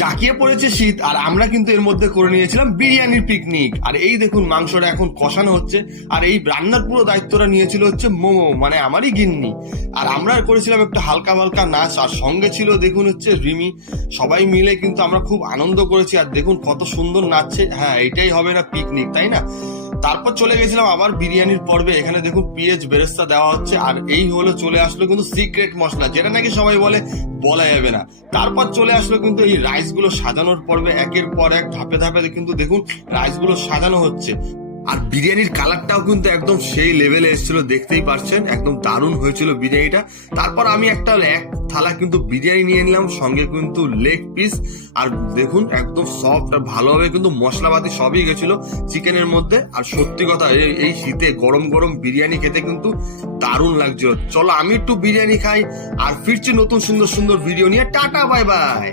জাঁকিয়ে পড়েছে শীত আর আমরা কিন্তু এর মধ্যে করে নিয়েছিলাম বিরিয়ানির পিকনিক। আর এই দেখুন মাংসটা এখন কষানো হচ্ছে, আর এই রান্নার পুরো দায়িত্বটা নিয়েছিল হচ্ছে মোমো, মানে আমারই গিন্নি। আর আমরা করেছিলাম একটা হালকা হালকা নাচ, আর সঙ্গে ছিল দেখুন হচ্ছে রিমি। সবাই মিলে কিন্তু আমরা খুব আনন্দ করেছি, আর দেখুন কত সুন্দর নাচছে। হ্যাঁ, এটাই হবে না পিকনিক, তাই না? তারপর চলে গেছিলাম আবার বিরিয়ানির পর্বে। এখানে দেখুন পেঁয়াজ বেরেস্তা দেওয়া হচ্ছে, আর এই হলো চলে আসলো কিন্তু সিক্রেট মশলা, যেটা নাকি সবাই বলে বলা যাবে না। তারপর চলে আসলো কিন্তু এই রাইস গুলো সাজানোর পর্বে। একের পর এক ধাপে ধাপে কিন্তু দেখুন রাইস গুলো সাজানো হচ্ছে। আর বিরিয়ানির কালারটাও কিন্তু একদম সেই লেভেলে এসেছিল, দেখতেই পারছেন একদম দারুণ হয়েছিল বিরিয়ানিটা। তারপর আমি এক থালা কিন্তু বিরিয়ানি নিয়ে নিলাম, সঙ্গে কিন্তু লেগ পিস। আর দেখুন একদম সফট আর ভালোভাবে কিন্তু মশলাপাতি সবই গেছিল চিকেনের মধ্যে। আর সত্যি কথা, এই শীতে গরম গরম বিরিয়ানি খেতে কিন্তু দারুণ লাগছিল। চলো আমি একটু বিরিয়ানি খাই, আর ফিরছি নতুন সুন্দর সুন্দর ভিডিও নিয়ে। Tata, bye bye.